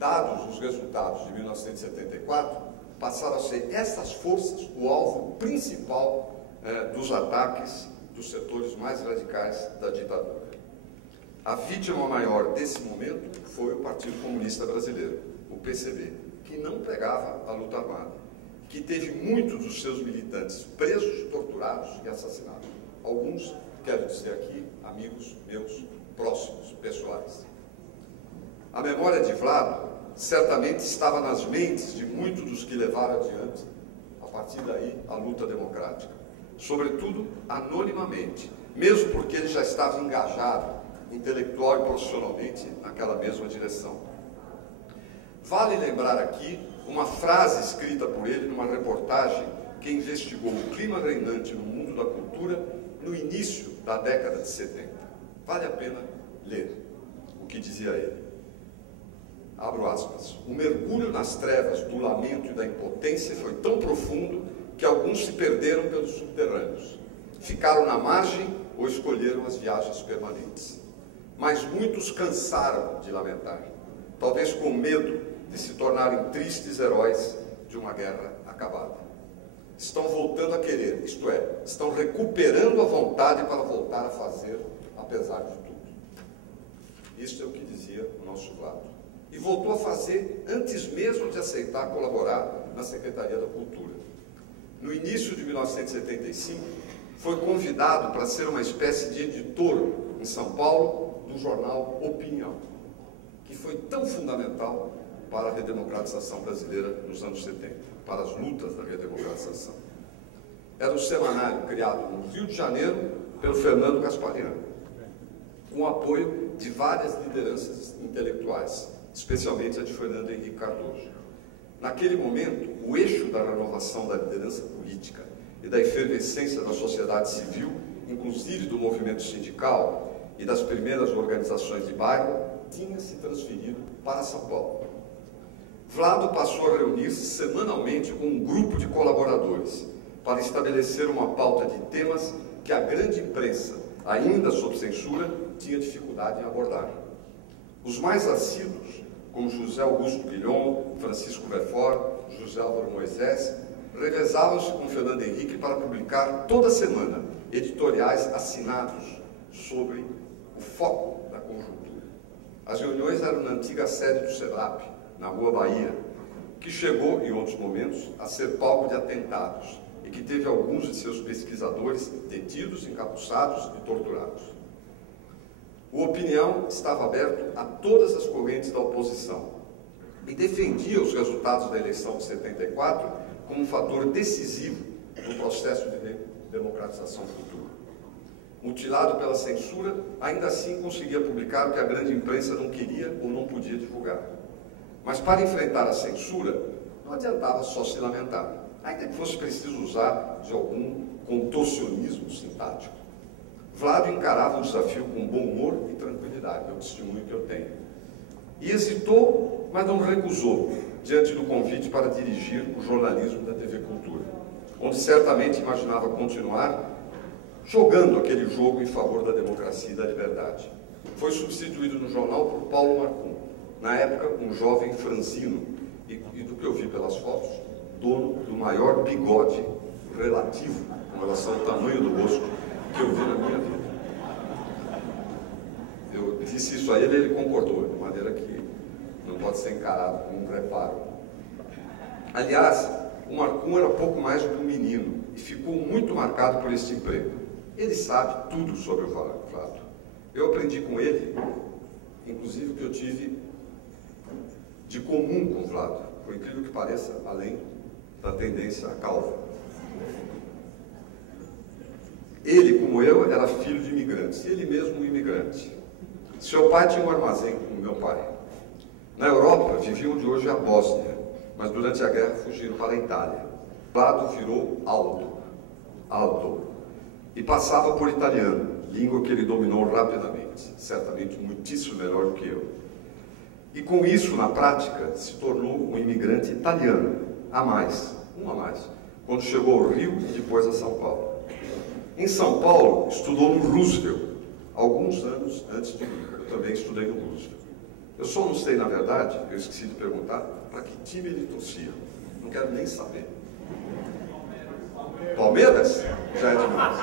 dados os resultados de 1974, passaram a ser essas forças o alvo principal dos ataques dos setores mais radicais da ditadura. A vítima maior desse momento foi o Partido Comunista Brasileiro, o PCB, que não pregava a luta armada, que teve muitos dos seus militantes presos, torturados e assassinados. Alguns, quero dizer aqui, amigos meus próximos, pessoais. A memória de Vlado certamente estava nas mentes de muitos dos que levaram adiante, a partir daí, a luta democrática. Sobretudo, anonimamente, mesmo porque ele já estava engajado, intelectual e profissionalmente, naquela mesma direção. Vale lembrar aqui uma frase escrita por ele numa reportagem que investigou o clima reinante no mundo da cultura no início da década de 70. Vale a pena ler o que dizia ele. Abro aspas. O mergulho nas trevas do lamento e da impotência foi tão profundo que alguns se perderam pelos subterrâneos. Ficaram na margem ou escolheram as viagens permanentes. Mas muitos cansaram de lamentar, talvez com medo de se tornarem tristes heróis de uma guerra acabada. Estão voltando a querer, isto é, estão recuperando a vontade para voltar a fazer, apesar de tudo. Isto é o que dizia o nosso Vlado. E voltou a fazer antes mesmo de aceitar colaborar na Secretaria da Cultura. No início de 1975, foi convidado para ser uma espécie de editor em São Paulo do jornal Opinião, que foi tão fundamental para a redemocratização brasileira nos anos 70, para as lutas da redemocratização. Era um semanário criado no Rio de Janeiro pelo Fernando Gasparian, com o apoio de várias lideranças intelectuais, especialmente a de Fernando Henrique Cardoso. Naquele momento, o eixo da renovação da liderança política e da efervescência da sociedade civil, inclusive do movimento sindical e das primeiras organizações de bairro, tinha se transferido para São Paulo. Vlado passou a reunir-se semanalmente com um grupo de colaboradores para estabelecer uma pauta de temas que a grande imprensa, ainda sob censura, tinha dificuldade em abordar. Os mais assíduos, como José Augusto Guilhom, Francisco Verfort, José Álvaro Moisés, revezavam-se com Fernando Henrique para publicar toda semana editoriais assinados sobre o foco da conjuntura. As reuniões eram na antiga sede do SEBRAP, na Rua Bahia, que chegou, em outros momentos, a ser palco de atentados e que teve alguns de seus pesquisadores detidos, encapuçados e torturados. O Opinião estava aberto a todas as correntes da oposição e defendia os resultados da eleição de 74 como um fator decisivo no processo de democratização futura. Mutilado pela censura, ainda assim conseguia publicar o que a grande imprensa não queria ou não podia divulgar. Mas para enfrentar a censura, não adiantava só se lamentar, ainda que fosse preciso usar de algum contorcionismo sintático. Vlado encarava o desafio com bom humor e tranquilidade, é o testemunho que eu tenho. E hesitou, mas não recusou, diante do convite para dirigir o jornalismo da TV Cultura, onde certamente imaginava continuar jogando aquele jogo em favor da democracia e da liberdade. Foi substituído no jornal por Paulo Marcum, na época um jovem franzino, e do que eu vi pelas fotos, dono do maior bigode relativo com relação ao tamanho do rosto que eu vi na minha vida. Eu disse isso a ele e ele concordou, de maneira que não pode ser encarado como um reparo. Aliás, o Marcum era pouco mais do que um menino e ficou muito marcado por este emprego. Ele sabe tudo sobre o Vlado. Eu aprendi com ele, inclusive o que eu tive de comum com o Vlado, por incrível que pareça, além da tendência à calva. Ele, como eu, era filho de imigrantes, e ele mesmo um imigrante. Seu pai tinha um armazém, como meu pai. Na Europa, viviam onde hoje é a Bósnia, mas durante a guerra fugiram para a Itália. Vlado virou Aldo, e passava por italiano, língua que ele dominou rapidamente, certamente muitíssimo melhor do que eu. E com isso, na prática, se tornou um imigrante italiano, um a mais, quando chegou ao Rio e depois a São Paulo. Em São Paulo, estudou no Roosevelt, alguns anos antes de mim. Eu também estudei no Roosevelt. Eu só não sei, na verdade, eu esqueci de perguntar, para que time ele torcia. Não quero nem saber. Palmeiras? Já é demais.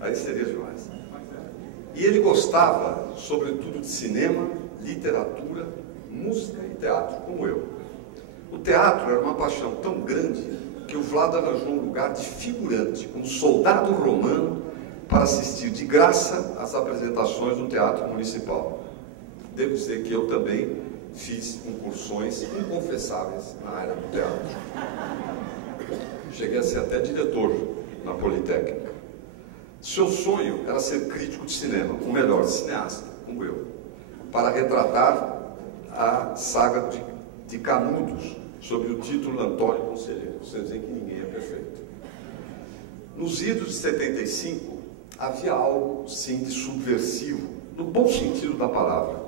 Aí seria demais. E ele gostava, sobretudo, de cinema, literatura, música e teatro, como eu. O teatro era uma paixão tão grande que o Vlado arranjou um lugar de figurante, um soldado romano, para assistir de graça às apresentações do Teatro Municipal. Devo dizer que eu também fiz incursões inconfessáveis na área do teatro. Cheguei a ser até diretor na Politécnica. Seu sonho era ser crítico de cinema, ou melhor, cineasta, como eu, para retratar a saga de Canudos, sob o título Antônio Conselheiro. Você dizer que ninguém é perfeito. Nos idos de 75, havia algo, sim, de subversivo, no bom sentido da palavra,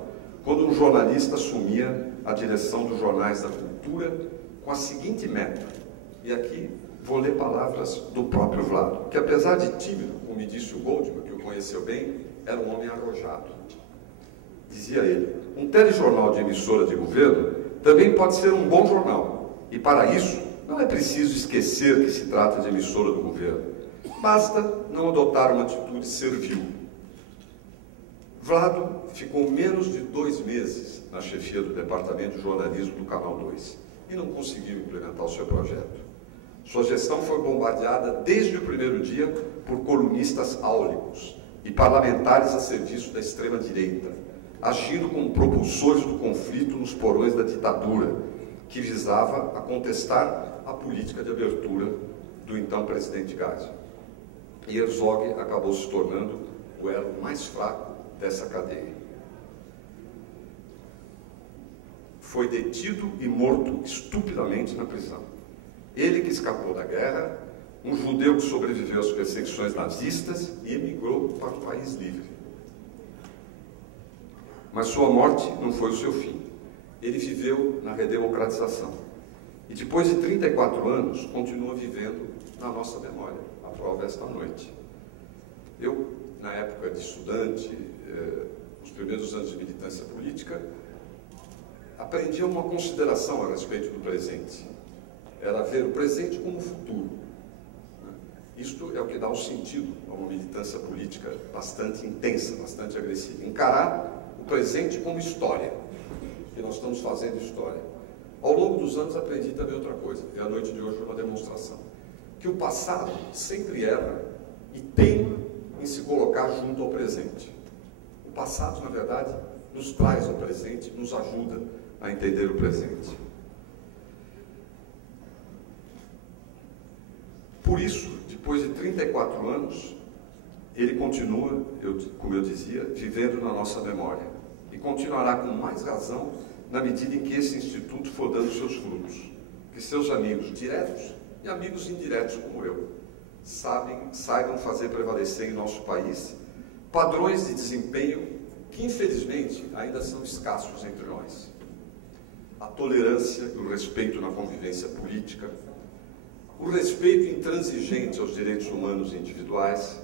quando um jornalista assumia a direção dos jornais da cultura com a seguinte meta, e aqui vou ler palavras do próprio Vlado, que apesar de tímido, como me disse o Goldman, que o conheceu bem, era um homem arrojado. Dizia ele, um telejornal de emissora de governo também pode ser um bom jornal, e para isso não é preciso esquecer que se trata de emissora do governo. Basta não adotar uma atitude servil. Vlado ficou menos de 2 meses na chefia do Departamento de Jornalismo do Canal 2 e não conseguiu implementar o seu projeto. Sua gestão foi bombardeada desde o primeiro dia por colunistas áulicos e parlamentares a serviço da extrema-direita, agindo como propulsores do conflito nos porões da ditadura, que visava a contestar a política de abertura do então presidente Geisel. E Herzog acabou se tornando o elo mais fraco dessa cadeia. Foi detido e morto estupidamente na prisão. Ele que escapou da guerra, um judeu que sobreviveu às perseguições nazistas e emigrou para o país livre. Mas sua morte não foi o seu fim. Ele viveu na redemocratização. E depois de 34 anos, continua vivendo na nossa memória. A prova é esta noite. Eu, na época de estudante, nos primeiros anos de militância política, aprendi uma consideração a respeito do presente. Era ver o presente como o futuro. Isto é o que dá um sentido a uma militância política bastante intensa, bastante agressiva. Encarar o presente como história. E nós estamos fazendo história. Ao longo dos anos aprendi também outra coisa, e a noite de hoje foi uma demonstração. Que o passado sempre erra e teima em se colocar junto ao presente. O passado, na verdade, nos traz ao presente, nos ajuda a entender o presente. Por isso, depois de 34 anos, ele continua, como eu dizia, vivendo na nossa memória. E continuará com mais razão na medida em que esse instituto for dando seus frutos. Que seus amigos diretos e amigos indiretos como eu saibam fazer prevalecer em nosso país padrões de desempenho que, infelizmente, ainda são escassos entre nós. A tolerância e o respeito na convivência política, o respeito intransigente aos direitos humanos individuais,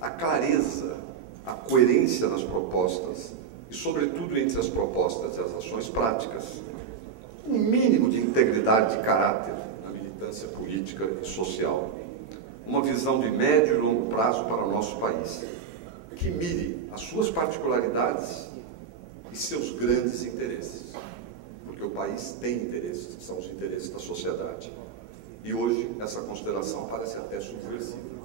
a clareza, a coerência nas propostas e, sobretudo, entre as propostas e as ações práticas, um mínimo de integridade de caráter na militância política e social, uma visão de médio e longo prazo para o nosso país, que mire as suas particularidades e seus grandes interesses, porque o país tem interesses, que são os interesses da sociedade. E hoje essa consideração parece até subversiva.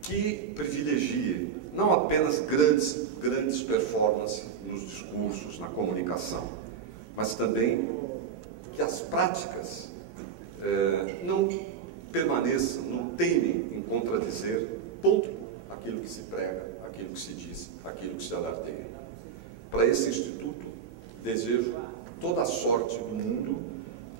Que privilegie não apenas grandes performances nos discursos, na comunicação, mas também que as práticas não permaneçam, não teimem em contradizer todo aquilo que se prega, aquilo que se diz, aquilo que se alardeia. Para esse instituto, desejo toda a sorte do mundo,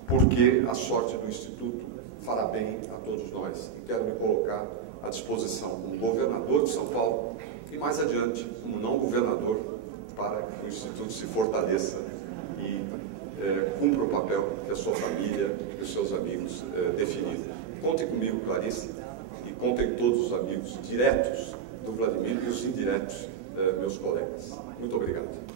porque a sorte do instituto fará bem a todos nós. E quero me colocar à disposição como governador de São Paulo e mais adiante como não governador, para que o instituto se fortaleça e cumpra o papel que a sua família e os seus amigos definiram. Contem comigo, Clarice, e contem todos os amigos diretos do Vladimir e os indiretos, meus colegas. Muito obrigado.